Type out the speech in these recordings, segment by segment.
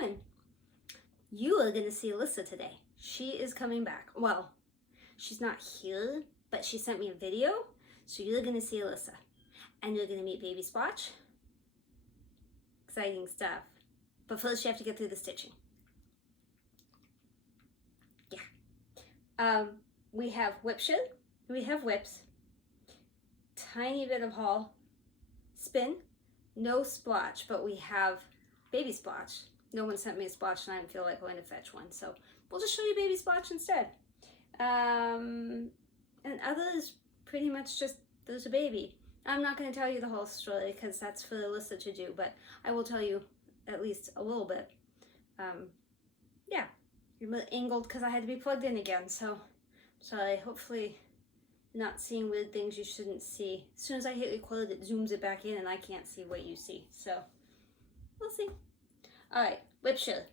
HAED. You are going to see Alyssa today. She is coming back. Well, she's not here, but she sent me a video. So you're going to see Alyssa. And you're going to meet Baby Splotch. Exciting stuff. But first you have to get through the stitching. Yeah. We have WIP SHARE. We have WIPs. Tiny bit of haul. Spin. No splotch, but we have Baby Splotch. No one sent me a splotch and I didn't feel like going to fetch one. So we'll just show you Baby Splotch instead. And others pretty much just, there's a baby. I'm not going to tell you the whole story because that's for Alyssa to do, but I will tell you at least a little bit. Yeah, you're angled because I had to be plugged in again, so sorry. Hopefully not seeing weird things you shouldn't see. As soon as I hit record, it zooms it back in and I can't see what you see, so we'll see. All right, WIP SHARE.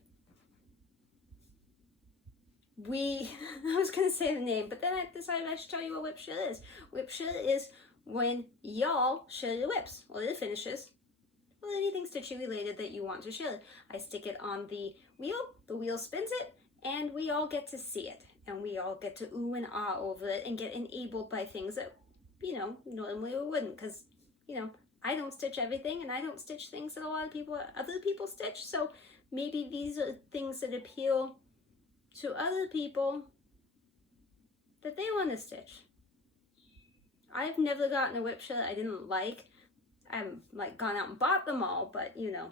I was going to say the name, but then I decided I should tell you what WIP SHARE is. WIP SHARE is when y'all share your WIPs or the finishes or anything stitching related that you want to share. I stick it on the wheel spins it, and we all get to see it. And we all get to ooh and ah over it and get enabled by things that, you know, normally we wouldn't, because, you know, I don't stitch everything and I don't stitch things that a lot of other people stitch. So maybe these are things that appeal to other people that they want to stitch. I've never gotten a WIP SHARE I didn't like. I've like gone out and bought them all, but you know,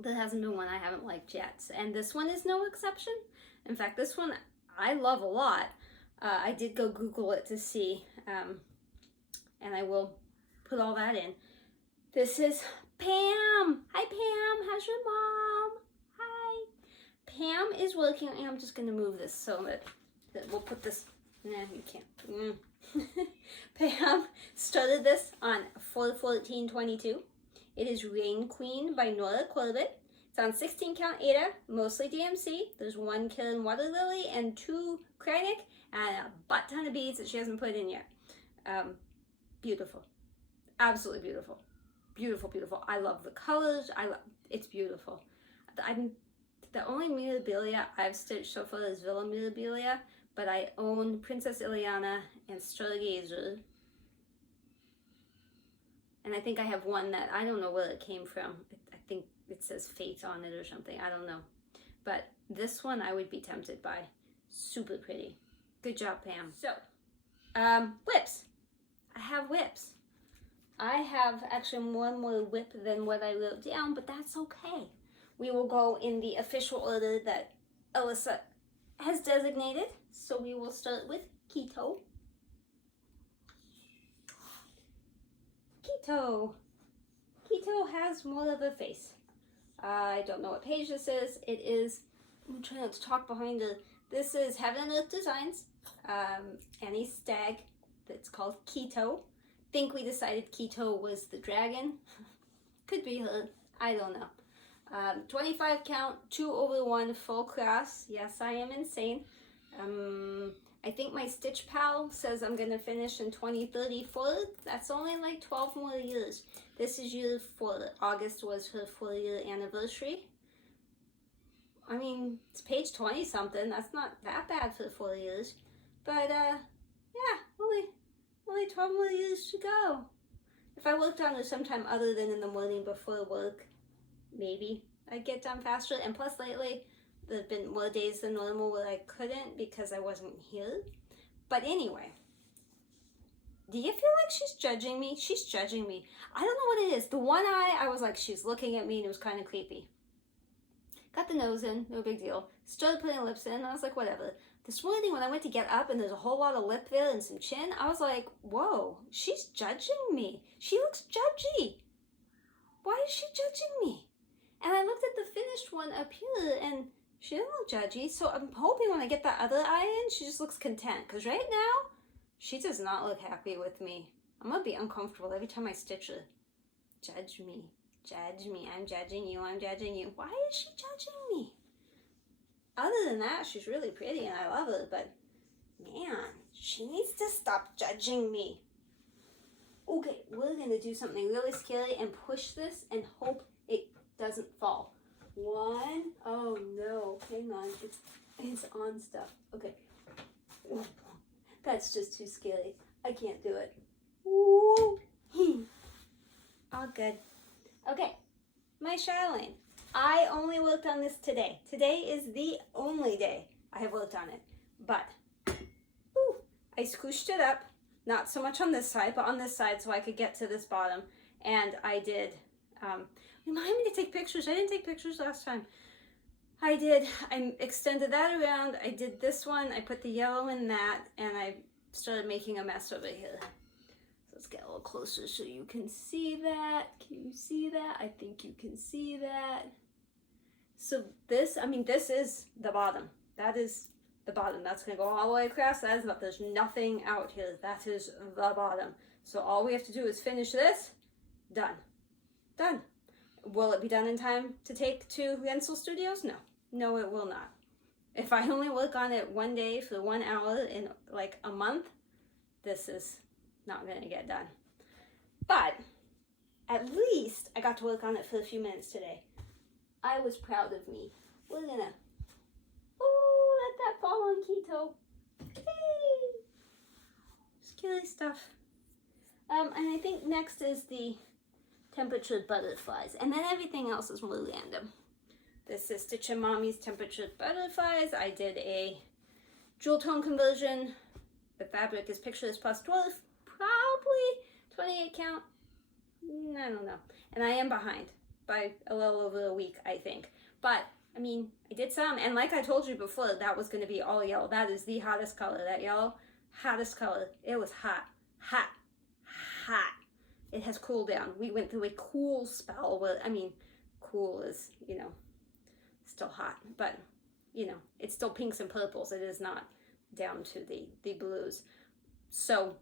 there hasn't been one I haven't liked yet. And this one is no exception. In fact, this one I love a lot. I did go Google it to see, and I will put all that in. This is Pam. Hi Pam, how's your mom? Hi. Pam is working, and I'm just gonna move this so that we'll put this, nah, you can't. Pam started this on 4/14/22. It is Rain Queen by Nora Corbett. It's on 16 count Aida, mostly DMC. There's 1 Karen Water Lily and 2 Kreinik and a butt ton of beads that she hasn't put in yet. Beautiful. Absolutely beautiful. Beautiful, beautiful. I love the colors. It's beautiful. The only Mirabilia I've stitched so far is Villa Mirabilia, but I own Princess Ileana and Stargazer. And I think I have one that I don't know where it came from. I think it says Faith on it or something. I don't know. But this one I would be tempted by. Super pretty. Good job, Pam. So, WIPs. I have WIPs. I have actually one more WIP than what I wrote down, but that's okay. We will go in the official order that Alyssa has designated. So we will start with Keto. Keto has more of a face. I don't know what page this is. It is, I'm trying not to talk behind it. This is Heaven and Earth Designs. Annie Stagg, that's called Keto. Think we decided Keto was the dragon. Could be her, I don't know. 25 count, 2/1 full cross. Yes, I am insane. I think my Stitch Pal says I'm gonna finish in 2034. That's only like 12 more years. This is year 4. August was her 4-year anniversary. I mean, it's page 20 something. That's not that bad for 4 years. But yeah, only 12 more years to go. If I worked on it sometime other than in the morning before work, maybe I'd get done faster. And plus lately, there have been more days than normal where I couldn't because I wasn't here. But anyway, do you feel like she's judging me? She's judging me. I don't know what it is. The one eye, I was like, she's looking at me and it was kind of creepy. Got the nose in, no big deal. Started putting lips in, and I was like, whatever. This morning when I went to get up and there's a whole lot of lip there and some chin, I was like, whoa, she's judging me. She looks judgy. Why is she judging me? And I looked at the finished one up here and she doesn't look judgy. So I'm hoping when I get that other eye in, she just looks content. Because right now, she does not look happy with me. I'm going to be uncomfortable every time I stitch her. Judge me. Judge me. I'm judging you. I'm judging you. Why is she judging me? Other than that, she's really pretty and I love her. But man, she needs to stop judging me. Okay, we're going to do something really scary and push this and hope it doesn't fall. 1. Oh no, hang on, it's on stuff. Okay. That's just too scary. I can't do it. Ooh. All good. Okay, my Chatelaine. I only worked on this today. Today is the only day I have worked on it. But I squished it up, not so much on this side, but on this side so I could get to this bottom. And I did, remind me to take pictures. I didn't take pictures last time. I extended that around. I did this one. I put the yellow in that, and I started making a mess over here. So let's get a little closer so you can see that. Can you see that? I think you can see that. So this is the bottom. That is the bottom. That's going to go all the way across. That is not, there's nothing out here. That is the bottom. So all we have to do is finish this. Done. Done. Will it be done in time to take to Rensselaer Studios? No. No, it will not. If I only work on it one day for 1 hour in like a month, this is not going to get done. But at least I got to work on it for a few minutes today. I was proud of me. We're gonna, let that fall on Keto. Yay! Scary stuff. And I think next is the temperature butterflies, and then everything else is more random. This is Stitch and Mommy's temperature butterflies. I did a jewel tone conversion. The fabric is Pictures plus 12, probably 28 count. I don't know. And I am behind by a little over a week, I think. But I mean, I did some, and like I told you before, that was going to be all yellow. That is the hottest color. That yellow, hottest color. It was hot, hot, hot. It has cooled down. We went through a cool spell where, I mean, cool is, you know, still hot, but, you know, it's still pinks and purples. It is not down to the blues. So,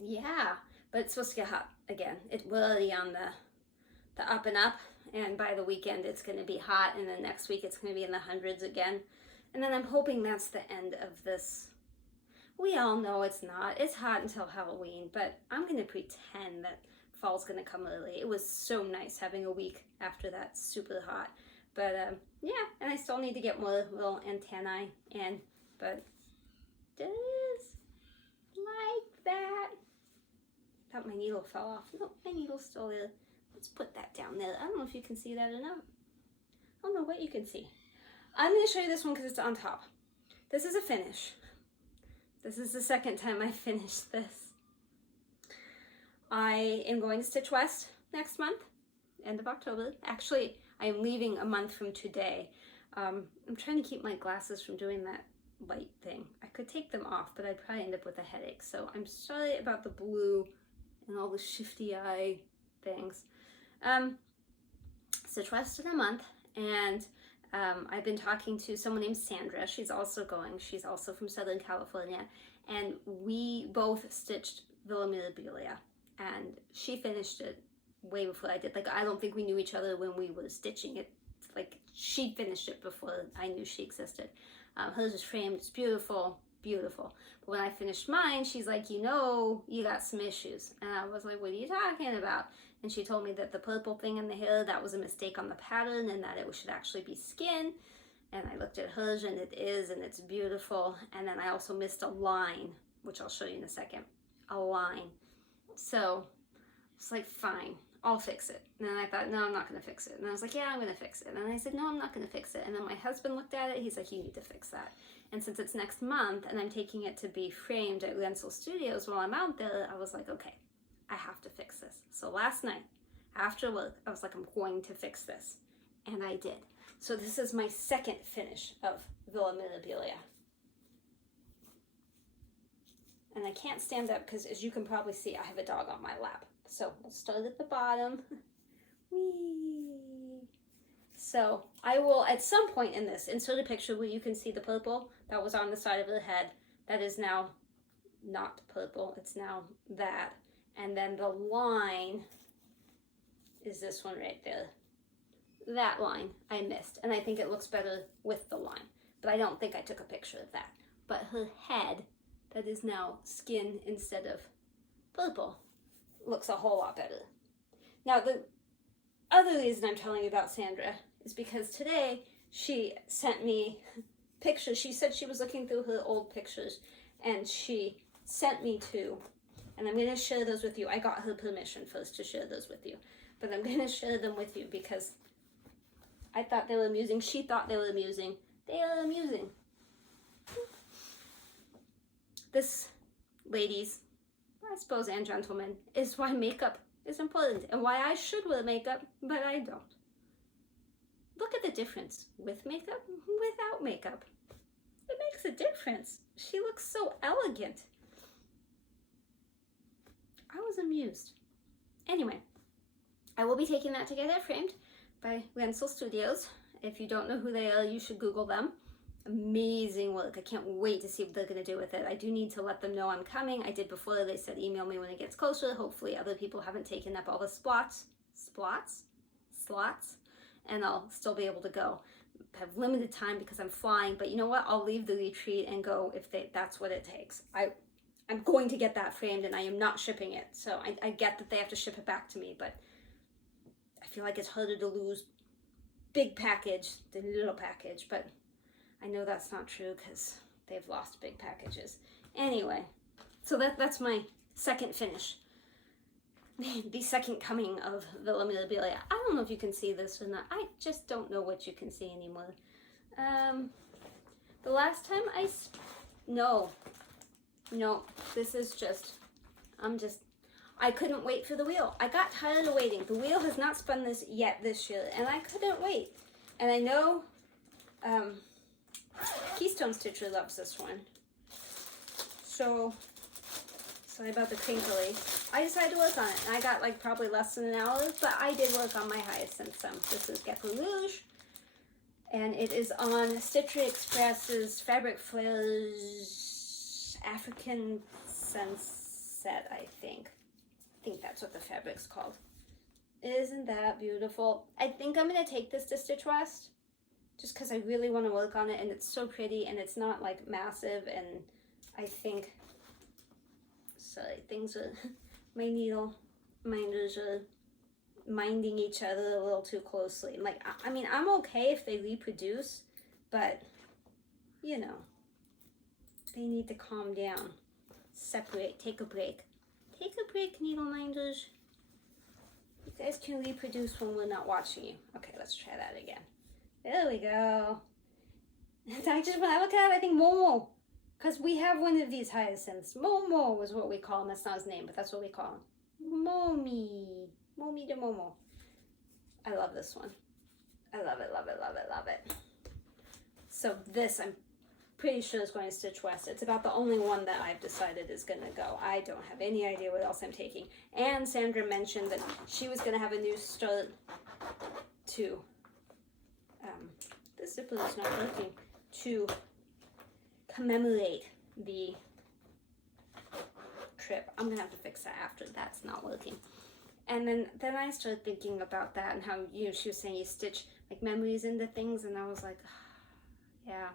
yeah, but it's supposed to get hot again. It's really on the up and up, and by the weekend it's going to be hot, and then next week it's going to be in the hundreds again. And then I'm hoping that's the end of this. We all know it's not. It's hot until Halloween, but I'm going to pretend that fall's going to come early. It was so nice having a week after that super hot. But yeah, and I still need to get more little antennae in, but just like that. Thought my needle fell off. Nope, my needle's still there. Let's put that down there. I don't know if you can see that or not. I don't know what you can see. I'm going to show you this one because it's on top. This is a finish. This is the second time I finished this. I am going to Stitch West next month, end of October. Actually, I am leaving a month from today. I'm trying to keep my glasses from doing that light thing. I could take them off, but I'd probably end up with a headache. So I'm sorry about the blue and all the shifty eye things. Stitch West in a month, and I've been talking to someone named Sandra. She's also going. She's also from Southern California, and we both stitched Villa Mirabilia, and she finished it way before I did. Like, I don't think we knew each other when we were stitching it. Like, she finished it before I knew she existed. Hers is framed. It's beautiful, beautiful. But when I finished mine, she's like, you know, you got some issues. And I was like, what are you talking about? And she told me that the purple thing in the hair, that was a mistake on the pattern, and that it should actually be skin. And I looked at hers, and it is, and it's beautiful. And then I also missed a line, which I'll show you in a second. A line. So it's like, fine, I'll fix it. And then I thought, no, I'm not going to fix it. And I was like, yeah, I'm going to fix it. And then I said, no, I'm not going to fix it. And then my husband looked at it. He's like, you need to fix that. And since it's next month, and I'm taking it to be framed at Rensselaer Studios while I'm out there, I was like, okay, I have to fix this. So last night, after work, I was like, I'm going to fix this. And I did. So this is my second finish of Villa Mirabilia. And I can't stand up because, as you can probably see, I have a dog on my lap. So we'll start at the bottom. Whee! So I will, at some point in this, insert a picture where you can see the purple that was on the side of her head. That is now not purple. It's now that. And then the line is this one right there. That line I missed, and I think it looks better with the line, but I don't think I took a picture of that. But her head, that is now skin instead of purple, looks a whole lot better. Now other reason I'm telling you about Sandra is because today she sent me pictures. She said she was looking through her old pictures and she sent me two. And I'm going to share those with you. I got her permission first to share those with you. But I'm going to share them with you because I thought they were amusing. She thought they were amusing. They are amusing. This, ladies, I suppose, and gentlemen, is why makeup is important and why I should wear makeup, but I don't. Look at the difference with makeup, without makeup. It makes a difference. She looks so elegant. I was amused. Anyway, I will be taking that to get it framed by Renssel Studios. If you don't know who they are, you should Google them. Amazing work. I can't wait to see what they're going to do with it. I do need to let them know I'm coming. I did before. They said email me when it gets closer. Hopefully other people haven't taken up all the slots, and I'll still be able to go. I have limited time because I'm flying, but you know what? I'll leave the retreat and go if that's what it takes. I'm going to get that framed and I am not shipping it. So I get that they have to ship it back to me, but I feel like it's harder to lose big package than little package, but I know that's not true because they've lost big packages. Anyway, so that's my second finish. The second coming of Villa Mirabilia. I don't know if you can see this or not. I just don't know what you can see anymore. The last time no, this is just, I couldn't wait for the wheel. I got tired of waiting. The wheel has not spun this yet this year, and I couldn't wait. And I know Keystone Stitcher loves this one. So, sorry about the crinkly. I decided to work on it, and I got like probably less than an hour, but I did work on my hyacinth some. This is Gecko Rouge, and it is on Stitcher Express's Fabric Flares African Sunset, I think. I think that's what the fabric's called. Isn't that beautiful? I think I'm going to take this to Stitch West just because I really want to work on it, and it's so pretty, and it's not like massive, and I think, sorry, things are, my needle minders are minding each other a little too closely. Like, I mean, I'm okay if they reproduce, but, you know, they need to calm down, separate, take a break. Take a break, needle minders. You guys can reproduce when we're not watching you. Okay, let's try that again. There we go. When I look at it, I think Momo. Because we have one of these hyacinths. Momo was what we call him. That's not his name, but that's what we call him. Momi. Momi de Momo. I love this one. I love it, love it, love it, love it. So this, I'm pretty sure is going to Stitch West. It's about the only one that I've decided is going to go. I don't have any idea what else I'm taking. And Sandra mentioned that she was going to have a new start to, this zipper is not working, to commemorate the trip. I'm going to have to fix that after that's not working. And then I started thinking about that and how, you know, she was saying you stitch like memories into things, and I was like, yeah.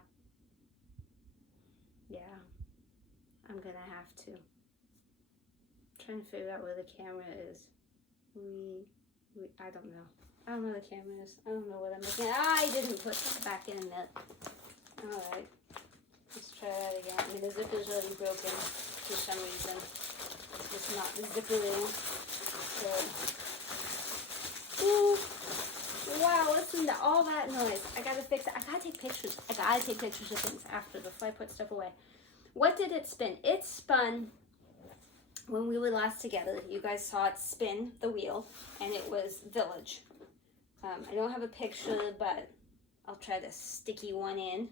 Yeah, I'm gonna have to. I'm trying to figure out where the camera is. I don't know. I don't know where the camera is. I don't know what I'm looking at. I didn't put that back in there. Alright, let's try that again. I mean, the zipper's already broken for some reason. It's just not zippering. So, ooh, wow, listen to all that noise. I gotta fix it. I gotta take pictures. I gotta take pictures of things after before I put stuff away. What did it spin? It spun when we were last together. You guys saw it spin the wheel, and it was Village. I don't have a picture, but I'll try to sticky one in.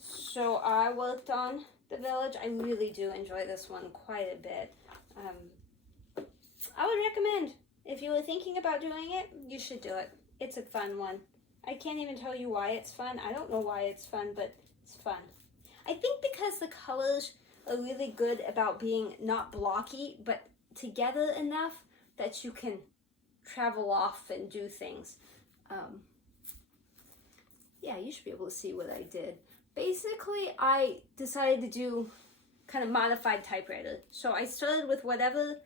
So I worked on the Village. I really do enjoy this one quite a bit. I would recommend, if you were thinking about doing it, you should do it. It's a fun one. I can't even tell you why it's fun. I don't know why it's fun, but it's fun. I think because the colors are really good about being not blocky, but together enough that you can travel off and do things. Yeah, you should be able to see what I did. Basically, I decided to do kind of modified typewriter. So I started with whatever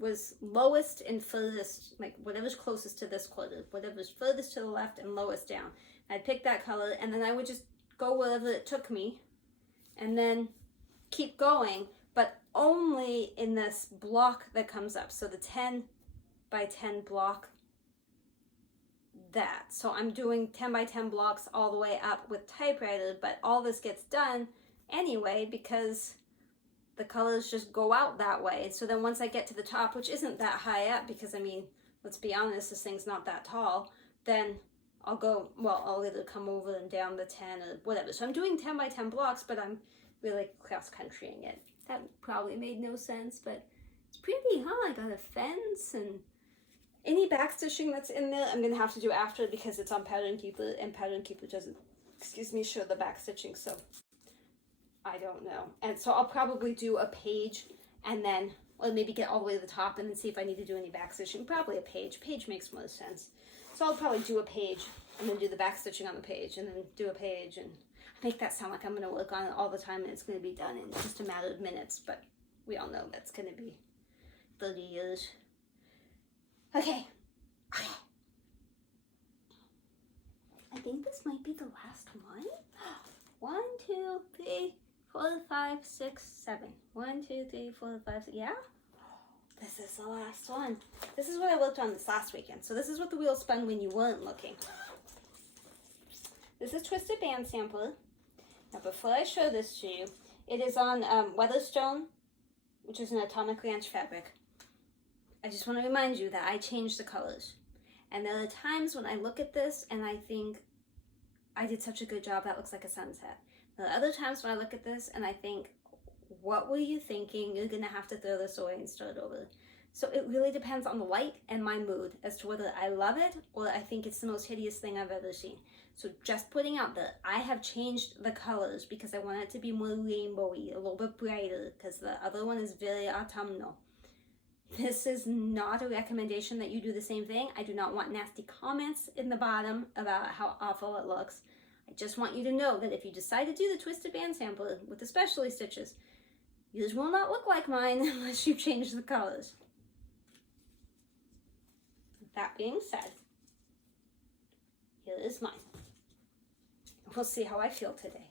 was lowest and furthest, like whatever's closest to this quarter, whatever's furthest to the left and lowest down. I'd pick that color, and then I would just go wherever it took me, and then keep going, but only in this block that comes up. So the 10 by 10 block, that. So I'm doing 10 by 10 blocks all the way up with typewriter, but all this gets done anyway because the colors just go out that way. So then once I get to the top, which isn't that high up, because I mean, let's be honest, this thing's not that tall, then I'll go, well, I'll either come over and down the 10 or whatever. So I'm doing 10 by 10 blocks, but I'm really cross-countrying it. That probably made no sense, but it's pretty, huh? I got a fence, and any back stitching that's in there, I'm gonna have to do after because it's on Pattern Keeper, and Pattern Keeper doesn't, excuse me, show the back stitching, so I don't know. And so I'll probably do a page and then, or maybe get all the way to the top and then see if I need to do any back stitching. Probably a page. Page makes more sense. So I'll probably do a page and then do the back stitching on the page and then do a page, and make that sound like I'm going to work on it all the time and it's going to be done in just a matter of minutes, but we all know that's going to be 30 years. Okay. I think this might be the last one. 1, 2, 3, 4, 5, 6, 7. 1, 2, 3, 4, 5, 6. Yeah? This is the last one. This is what I worked on this last weekend. So this is what the wheel spun when you weren't looking. This is Twisted Band Sampler. Now before I show this to you, it is on Weatherstone, which is an Atomic Ranch fabric. I just want to remind you that I changed the colors. And there are times when I look at this and I think, I did such a good job, that looks like a sunset. There are other times when I look at this and I think, what were you thinking? You're gonna have to throw this away and start over. So it really depends on the light and my mood as to whether I love it or I think it's the most hideous thing I've ever seen. So just putting out that I have changed the colors because I want it to be more rainbowy, a little bit brighter, because the other one is very autumnal. This is not a recommendation that you do the same thing. I do not want nasty comments in the bottom about how awful it looks. I just want you to know that if you decide to do the Twisted Band Sampler with the specialty stitches, yours will not look like mine unless you change the colors. That being said, here is mine. We'll see how I feel today.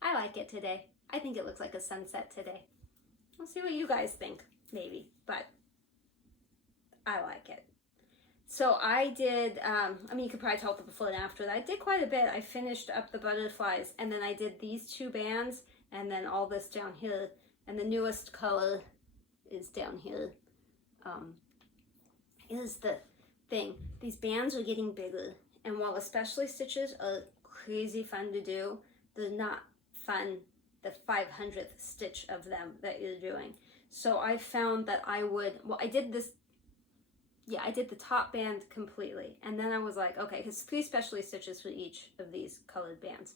I like it today. I think it looks like a sunset today. We'll see what you guys think, maybe, but I like it. So I did, I mean, you could probably tell the before and after. I did quite a bit. I finished up the butterflies, and then I did these 2 bands, and then all this down here, and the newest color is down here. Is the thing. These bands are getting bigger, and while especially stitches are crazy fun to do, they're not fun the 500th stitch of them that you're doing. So I found that I would, well, I did this, yeah, I did the top band completely, and then I was like, okay, because 3 specialty stitches for each of these colored bands.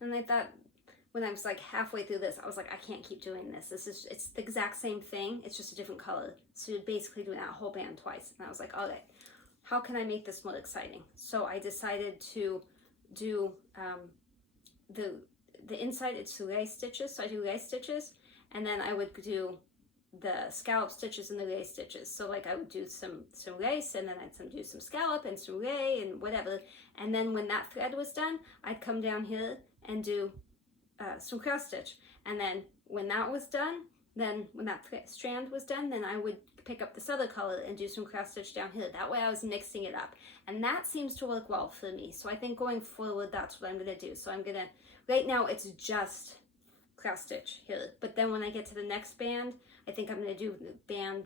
And I thought, when I was like halfway through this, I was like, I can't keep doing this. It's the exact same thing, it's just a different color. So you're basically doing that whole band twice. And I was like, okay, how can I make this more exciting? So I decided to do the inside, it's lace stitches, so I do lace stitches, and then I would do the scallop stitches and the lace stitches. So like I would do some lace, and then I'd do some scallop and some ray and whatever, and then when that thread was done, I'd come down here and do some cross stitch, and then when that was done, then when that strand was done, then I would pick up this other color and do some cross stitch down here. That way I was mixing it up, and that seems to work well for me. So I think going forward, that's what I'm gonna do. So I'm gonna, right now it's just cross stitch here, but then when I get to the next band, I think I'm gonna do band,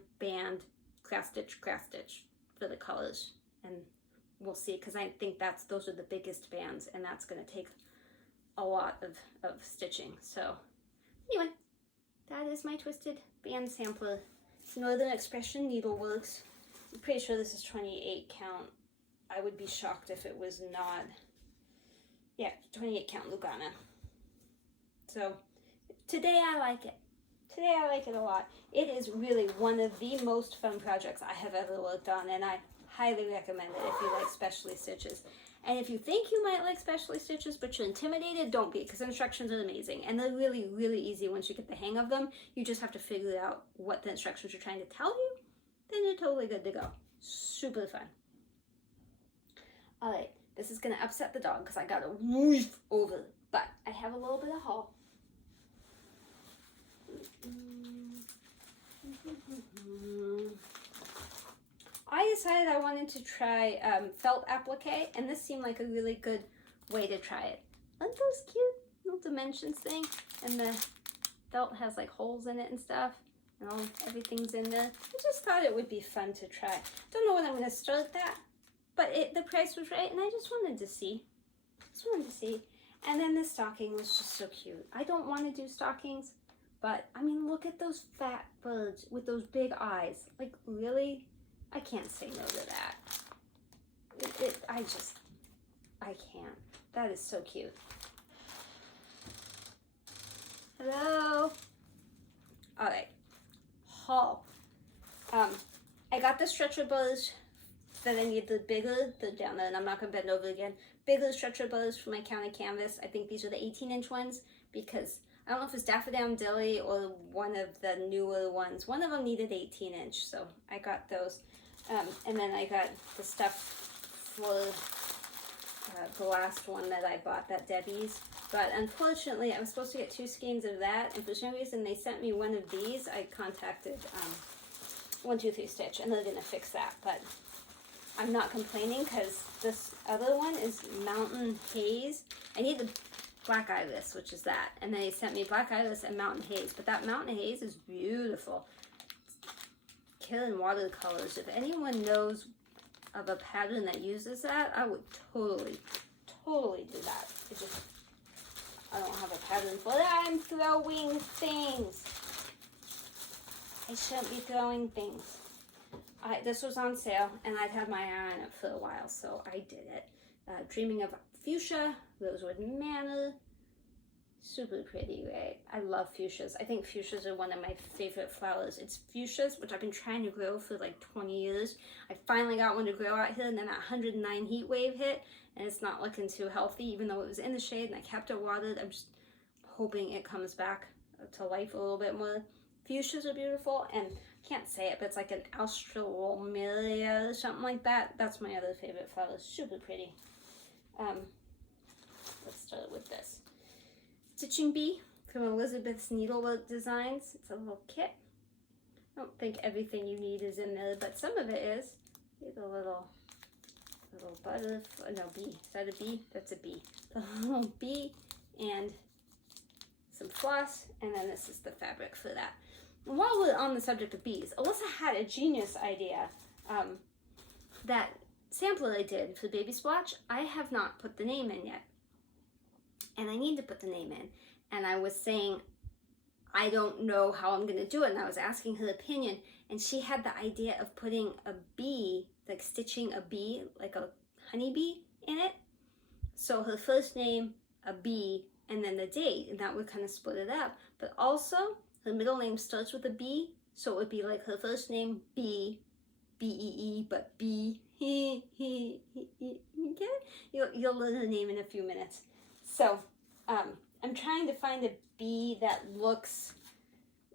cross stitch for the colors, and we'll see, because I think those are the biggest bands, and that's gonna take a lot of stitching. So anyway, that is my Twisted Band Sampler. Northern Expression Needleworks. I'm pretty sure this is 28 count. I would be shocked if it was not. Yeah, 28 count Lugana. So today I like it. Today I like it a lot. It is really one of the most fun projects I have ever worked on, and I highly recommend it if you like specialty stitches. And if you think you might like specialty stitches, but you're intimidated, don't be, because the instructions are amazing. And they're really, really easy once you get the hang of them. You just have to figure out what the instructions are trying to tell you. Then you're totally good to go. Super fun. All right, this is gonna upset the dog because I got a woof over, but I have a little bit of haul. I decided I wanted to try felt applique, and this seemed like a really good way to try it. Aren't those cute little dimensions thing? And the felt has like holes in it and stuff, and everything's in there. I just thought it would be fun to try. Don't know when I'm gonna start that, but the price was right, and I just wanted to see. And then the stocking was just so cute. I don't want to do stockings, but I mean, look at those fat birds with those big eyes. Like, really? I can't say no to that. I can't. That is so cute. Hello. All right. Haul. I got the stretcher bows that I need, the bigger, they're down there, and I'm not gonna bend over again. Bigger stretcher bows for my counter canvas. I think these are the 18-inch ones because I don't know if it's Daffodilly or one of the newer ones. One of them needed 18-inch, so I got those. And then I got the stuff for the last one that I bought, that Debbie's. But unfortunately, I was supposed to get 2 skeins of that, and for some reason they sent me one of these. I contacted 123 Stitch, and they're gonna fix that. But I'm not complaining because this other one is Mountain Haze. I need the Black Iris, which is that, and they sent me Black Iris and Mountain Haze. But that Mountain Haze is beautiful. Killing watercolors. If anyone knows of a pattern that uses that, I would totally do that. I don't have a pattern for that. I'm throwing things. I shouldn't be throwing things. This was on sale, and I'd had my eye on it for a while, so I did it. Dreaming of Fuchsia, Rosewood Manor. Super pretty, right? I love fuchsias. I think fuchsias are one of my favorite flowers. It's fuchsias, which I've been trying to grow for like 20 years. I finally got one to grow out here, and then that 109 heat wave hit, and it's not looking too healthy, even though it was in the shade and I kept it watered. I'm just hoping it comes back to life a little bit more. Fuchsias are beautiful, and I can't say it, but it's like an Australomelia or something like that. That's my other favorite flower. Super pretty. Let's start with this. Stitching Bee from Elizabeth's Needlework Designs. It's a little kit. I don't think everything you need is in there, but some of it is. Here's a little butterfly, no, bee. Is that a bee? That's a bee. A little bee and some floss, and then this is the fabric for that. And while we're on the subject of bees, Alyssa had a genius idea. That sampler I did for Baby Splotch, I have not put the name in yet. And I need to put the name in. And I was saying, I don't know how I'm going to do it. And I was asking her opinion. And she had the idea of putting a bee, like stitching a bee, like a honeybee in it. So her first name, a bee, and then the date. And that would kind of split it up. But also, her middle name starts with a B. So it would be like her first name, B, B-E-E, but B. You get it? You'll learn her name in a few minutes. So, I'm trying to find a bee that looks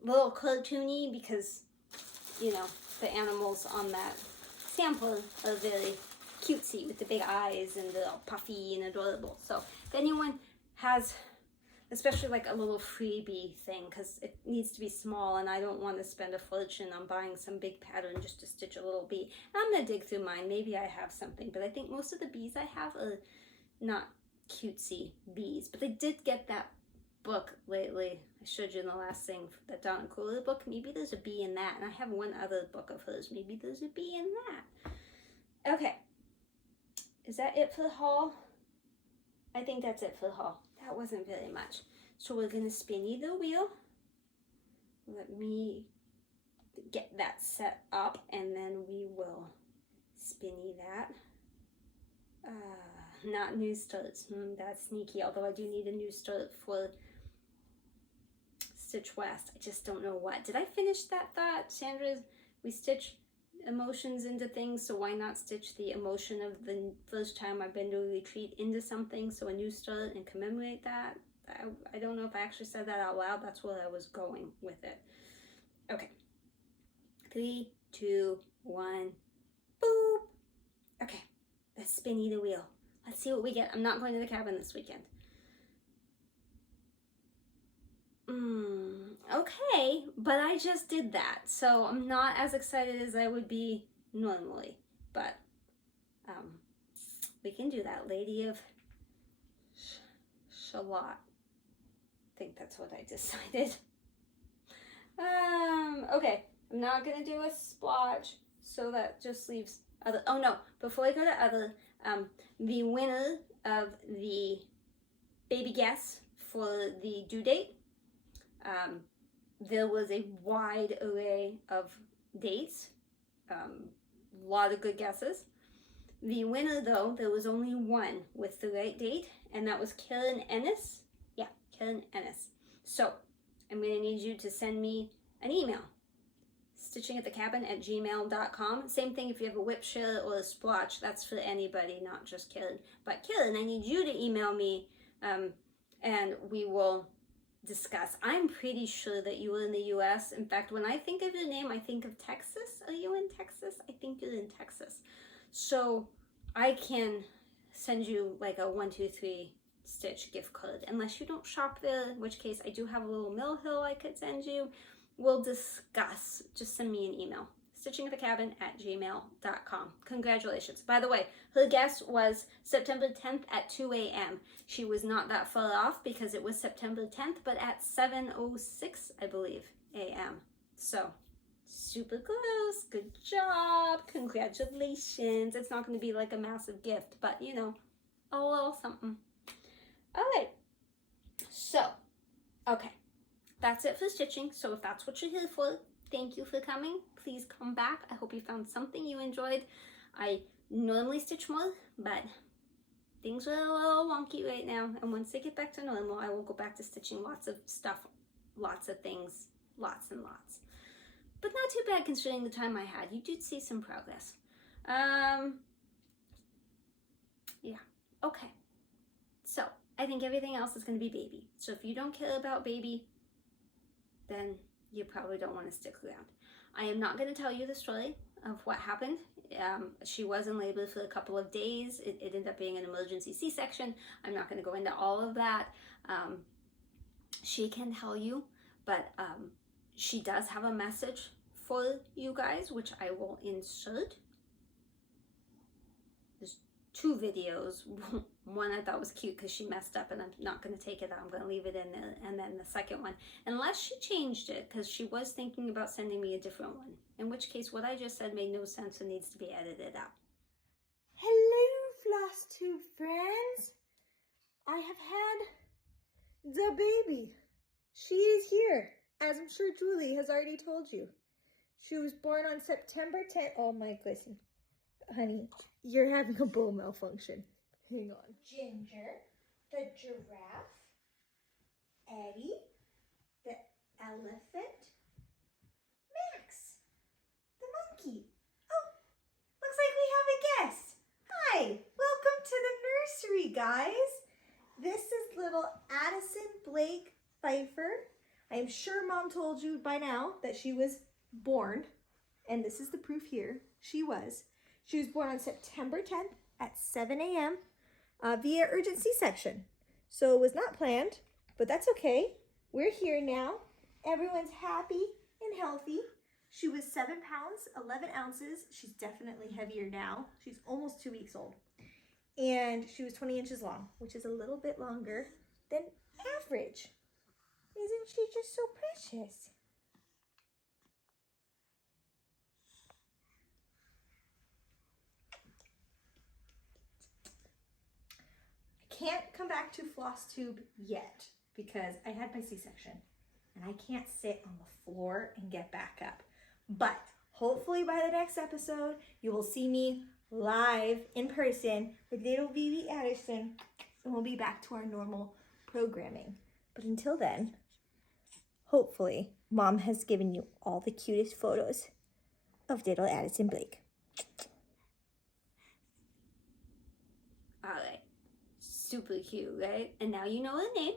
a little cartoony because, you know, the animals on that sample are very cutesy with the big eyes and they're all puffy and adorable. So, if anyone has, especially like a little freebie thing, because it needs to be small and I don't want to spend a fortune on buying some big pattern just to stitch a little bee. And I'm going to dig through mine. Maybe I have something, but I think most of the bees I have are not cutesy bees, but I did get that book lately. I showed you in the last thing, that Donna Cooler book. Maybe there's a bee in that, and I have one other book of hers. Maybe there's a bee in that. Okay, is that it for the haul? I think that's it for the haul. That wasn't very much. So we're gonna spinny the wheel. Let me get that set up, and then we will spinny that. Not new starts. That's sneaky, although I do need a new start for Stitch West. I just don't know what. Did I finish that thought? Sandra's, we stitch emotions into things, so why not stitch the emotion of the first time I've been to a retreat into something, so a new start, and commemorate that? I don't know if I actually said that out loud. That's where I was going with it. Okay. 3, 2, 1, boop. Okay, let's spinny the wheel. Let's see what we get. I'm not going to the cabin this weekend. Okay, but I just did that, so I'm not as excited as I would be normally, but we can do that. Lady of Shalott. I think that's what I decided. Okay, I'm not gonna do a splotch, so that just leaves other. Oh no, before I go to other, the winner of the baby guess for the due date, there was a wide array of dates, a lot of good guesses. The winner, though, there was only one with the right date, and that was Karen Ennis. Yeah, Karen Ennis. So I'm going to need you to send me an email, StitchingAtTheCabin@gmail.com. Same thing if you have a WIP share or a splotch. That's for anybody, not just Karen. But Karen, I need you to email me, and we will discuss. I'm pretty sure that you were in the US. In fact, when I think of your name, I think of Texas. Are you in Texas? I think you're in Texas. So I can send you like a 1, 2, 3 stitch gift card, unless you don't shop there, in which case I do have a little Mill Hill I could send you. We'll discuss. Just send me an email, StitchingAtTheCabin@gmail.com. Congratulations. By the way, her guess was September 10th at 2 a.m. She was not that far off because it was September 10th, but at 7:06, I believe, a.m. So, super close. Good job. Congratulations. It's not going to be like a massive gift, but you know, a little something. All right. So, okay. That's it for stitching. So if that's what you're here for, thank you for coming. Please come back. I hope you found something you enjoyed. I normally stitch more, but things are a little wonky right now. And once they get back to normal, I will go back to stitching lots of stuff, lots of things, lots and lots. But not too bad considering the time I had. You did see some progress. Yeah, okay. So I think everything else is going to be baby. So if you don't care about baby, then you probably don't want to stick around. I am not going to tell you the story of what happened. She was in labor for a couple of days. It ended up being an emergency C-section. I'm not going to go into all of that. She can tell you, but she does have a message for you guys, which I will insert. There's 2 videos. One I thought was cute because she messed up, and I'm not going to take it out. I'm going to leave it in there. And then the second one, unless she changed it, because she was thinking about sending me a different one, in which case what I just said made no sense and needs to be edited out. Hello, FlossTube friends. I have had the baby. She is here, as I'm sure Julie has already told you. She was born on September 10th. Oh my goodness. Honey, you're having a bowl malfunction. Hang on. Ginger, the giraffe, Eddie, the elephant, Max, the monkey. Oh, looks like we have a guest. Hi, welcome to the nursery, guys. This is little Addison Blake Pfeiffer. I am sure Mom told you by now that she was born, and this is the proof here. She was born on September 10th at 7 a.m. Via urgent C-section. So it was not planned, but that's okay. We're here now. Everyone's happy and healthy. She was 7 pounds, 11 ounces. She's definitely heavier now. She's almost 2 weeks old. And she was 20 inches long, which is a little bit longer than average. Isn't she just so precious? Can't come back to FlossTube yet because I had my C-section and I can't sit on the floor and get back up. But hopefully by the next episode, you will see me live in person with little baby Addison, and we'll be back to our normal programming. But until then, hopefully Mom has given you all the cutest photos of little Addison Blake. Alright, super cute, right? And now you know her name,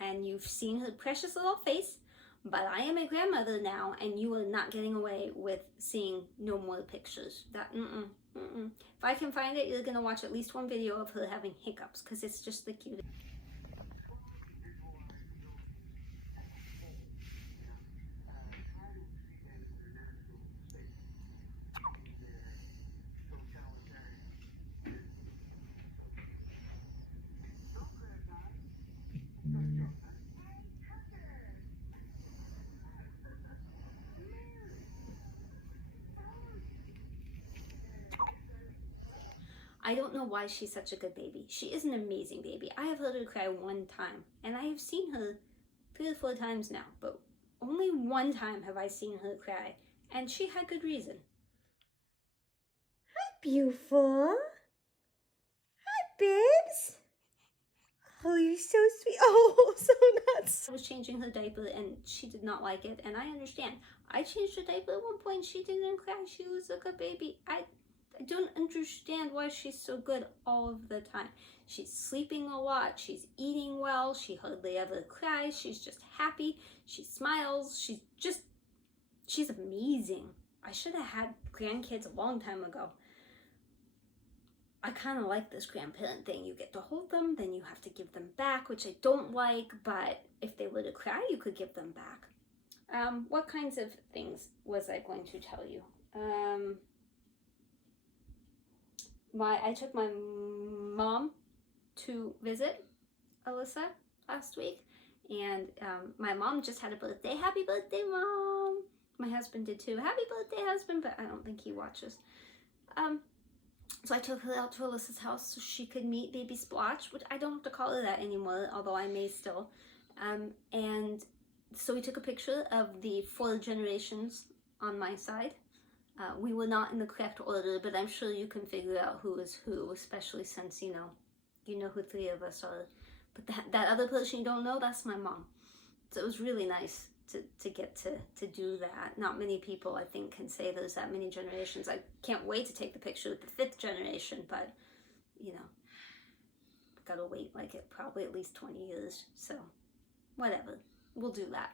and you've seen her precious little face, but I am a grandmother now, and you are not getting away with seeing no more pictures. If I can find it, you're gonna watch at least one video of her having hiccups, because it's just the cutest. I don't know why she's such a good baby. She is an amazing baby. I have heard her cry one time, and I have seen her 3 or 4 times now, but only one time have I seen her cry, and she had good reason. Hi, beautiful. Hi, babes. Oh, you're so sweet. Oh, so nuts. I was changing her diaper, and she did not like it, and I understand. I changed her diaper at one point. She didn't cry. She was a good baby. I don't understand why she's so good all of the time. She's sleeping a lot. She's eating well. She hardly ever cries. She's just happy. She smiles. She's amazing. I should have had grandkids a long time ago. I kind of like this grandparent thing. You get to hold them, then you have to give them back, which I don't like, but if they were to cry, you could give them back. What kinds of things was I going to tell you? I took my mom to visit Alyssa last week, and my mom just had a birthday. Happy birthday, Mom! My husband did too. Happy birthday, husband, but I don't think he watches. So I took her out to Alyssa's house so she could meet baby Splotch, which I don't have to call her that anymore, although I may still. And so we took a picture of the 4 generations on my side. We were not in the correct order, but I'm sure you can figure out who is who, especially since, you know who 3 of us are. But that other person you don't know, that's my mom. So it was really nice to get to do that. Not many people, I think, can say there's that many generations. I can't wait to take the picture with the 5th generation, but, gotta wait probably at least 20 years. So, whatever. We'll do that.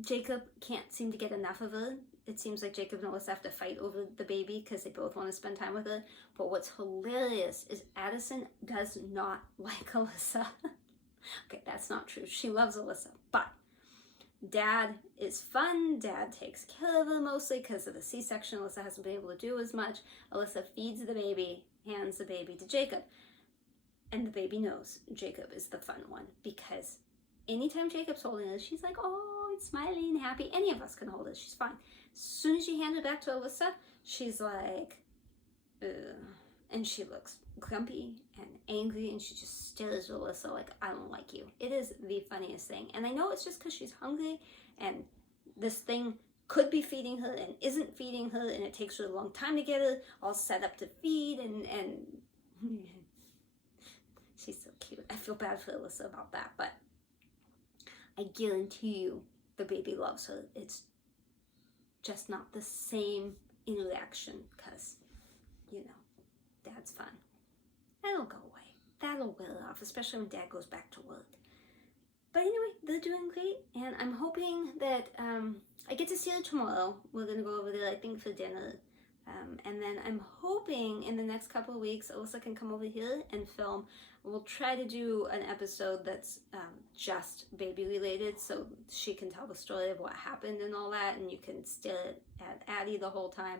Jacob can't seem to get enough of her. It seems like Jacob and Alyssa have to fight over the baby because they both want to spend time with her. But what's hilarious is Addison does not like Alyssa. Okay, that's not true. She loves Alyssa, but Dad is fun. Dad takes care of her mostly because of the C-section. Alyssa hasn't been able to do as much. Alyssa feeds the baby, hands the baby to Jacob. And the baby knows Jacob is the fun one because anytime Jacob's holding her, she's like, oh, it's smiling, happy. Any of us can hold her. She's fine. As soon as you hand her back to Alyssa, she's like, ugh. And she looks grumpy and angry, and she just stares at Alyssa like, I don't like you. It is the funniest thing. And I know it's just because she's hungry, and this thing could be feeding her and isn't feeding her, and it takes her a long time to get her all set up to feed, and she's so cute. I feel bad for Alyssa about that, but I guarantee you the baby loves her. It's just not the same interaction because, Dad's fun. That'll go away. That'll wear off, especially when Dad goes back to work. But anyway, they're doing great, and I'm hoping that I get to see her tomorrow. We're going to go over there, I think, for dinner. And then I'm hoping in the next couple of weeks, Alyssa can come over here and film. We'll try to do an episode that's just baby related, so she can tell the story of what happened and all that, and you can stare at Addie the whole time.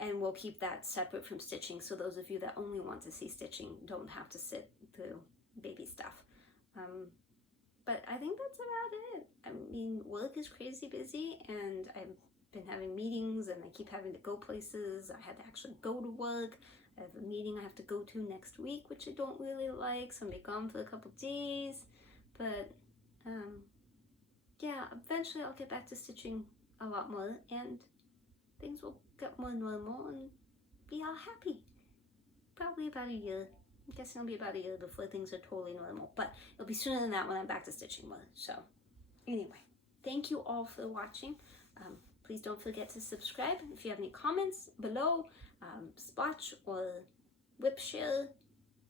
And we'll keep that separate from stitching, so those of you that only want to see stitching don't have to sit through baby stuff. But I think that's about it. I mean, work is crazy busy, and I've been having meetings, and I keep having to go places. I had to actually go to work. I have a meeting I have to go to next week, which I don't really like, so I'm gonna be gone for a couple days. But yeah, eventually I'll get back to stitching a lot more, and things will get more normal and be all happy. Probably about a year. I'm guessing it'll be about a year before things are totally normal, but it'll be sooner than that when I'm back to stitching more. So anyway, thank you all for watching. Please don't forget to subscribe. If you have any comments below, spotch or WIP share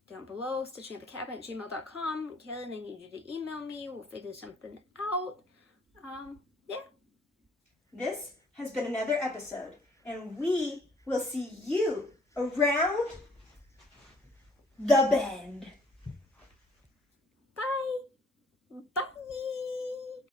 down below, StitchingAtTheCabin@gmail.com. Karen, I need you to email me. We'll figure something out. Yeah. This has been another episode, and we will see you around the bend.